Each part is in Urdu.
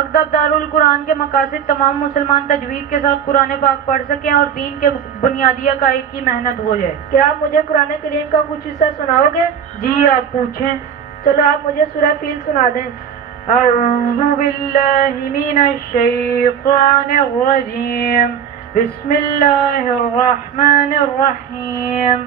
مکتب دارالقرآن کے مقاصد تمام مسلمان تجوید کے ساتھ قرآن پاک پڑھ سکیں اور دین کے بنیادی عقائد کی محنت ہو جائے۔ کیا آپ مجھے قرآن کریم کا کچھ حصہ سناؤ گے؟ جی آپ پوچھیں۔ چلو آپ مجھے سورہ فیل سنا دیں۔ اعوذ باللہ من الشیطان الرجیم، بسم اللہ الرحمن الرحیم۔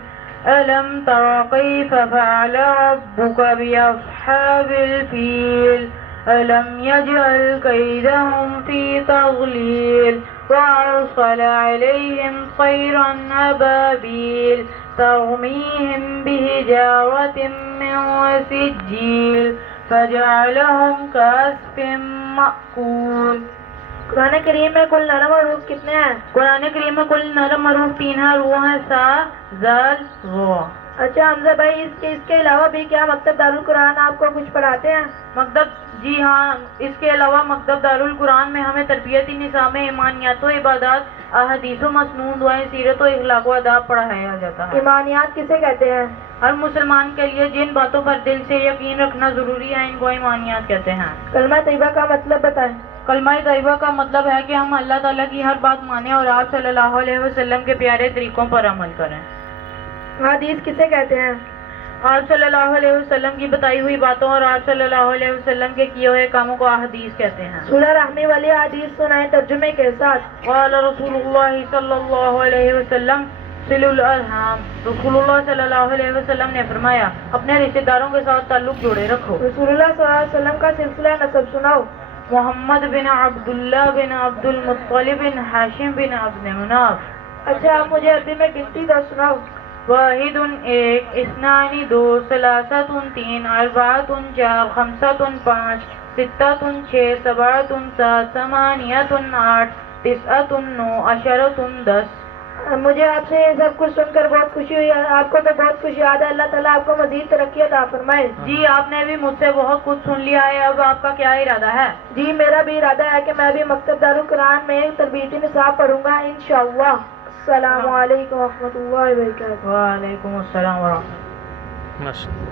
ألم تر كيف فعل ربك بأصحاب الفيل ألم يجعل كيدهم في تضليل وأرسل عليهم طيرا أبابيل ترميهم بحجارة من سجيل فجعلهم كعصف مأكول۔ قرآن کریم میں کل نرم حروف کتنے ہیں؟ قرآن کریم میں کل نرم حروف 3 ہیں، وہ ہیں سا، زال، غ۔ اچھا حمزہ بھائی، اس کے علاوہ بھی کیا مکتب دارالقرآن آپ کو کچھ پڑھاتے ہیں؟ جی ہاں، اس کے علاوہ مکتب دارالقرآن میں ہمیں تربیتی نظام ایمانیات و عبادات، احادیث و مسنون دعائیں، سیرت و اخلاق و آداب پڑھایا جاتا ہے۔ ایمانیات کسے کہتے ہیں؟ ہر مسلمان کے لیے جن باتوں پر دل سے یقین رکھنا ضروری ہے، ان کو ایمانیات کہتے ہیں۔ کلمہ طیبہ کا مطلب بتائیں۔ کلمہ طیبہ کا مطلب ہے کہ ہم اللہ تعالیٰ کی ہر بات مانیں اور آپ صلی اللہ علیہ وسلم کے پیارے طریقوں پر عمل کریں۔ حدیث کسے کہتے ہیں؟ آپ صلی اللہ علیہ وسلم کی بتائی ہوئی باتوں اور آپ صلی اللہ علیہ وسلم کے کیے ہوئے کاموں کو احادیث کہتے ہیں۔ صلح رحمی والی حدیث سنائیں ترجمے کے ساتھ۔ قال رسول اللہ صلی اللہ علیہ وسلم صلوا الارحام، رسول اللہ صلی اللہ علیہ وسلم نے فرمایا اپنے رشتہ داروں کے ساتھ تعلق جوڑے رکھو۔ رسول اللہ صلی اللہ علیہ وسلم کا سلسلہ نسب سناؤ۔ محمد بن عبداللہ بن عبد المطلب بن ہاشم بن عبد مناف۔ اچھا آپ مجھے عربی میں گنتی دو سناؤ۔ واحد 1، اثنان 2، ثلاثۃ 3، اربعۃ 4، خمسۃ 5، ستۃ 6، سبعۃ 7، ثمانیۃ 8، تسعۃ 9، عشرۃ 10۔ مجھے آپ سے یہ سب کچھ سن کر بہت خوشی ہوئی ہے۔ آپ کو تو بہت کچھ یاد ہے، اللہ تعالیٰ آپ کو مزید ترقی عطا فرمائے۔ جی آپ نے بھی مجھ سے بہت کچھ سن لیا ہے، اب آپ کا کیا ارادہ ہے؟ جی میرا بھی ارادہ ہے کہ میں بھی مکتب دارالقرآن میں تربیتی نصاب پڑھوں گا انشاءاللہ۔ السلام علیکم ورحمۃ اللہ وبرکاتہ۔ وعلیکم السلام ورحمۃ اللہ۔